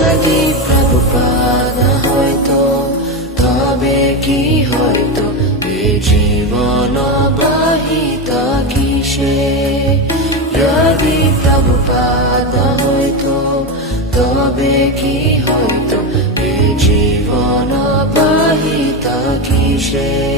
যদি প্রভুপাদ হয়তো তবে কি হয়তো এ জীবন বাহিত কিসে। যদি প্রভুপাদ হয়তো তবে কি হয়তো এ জীবন বাহিত কিসে।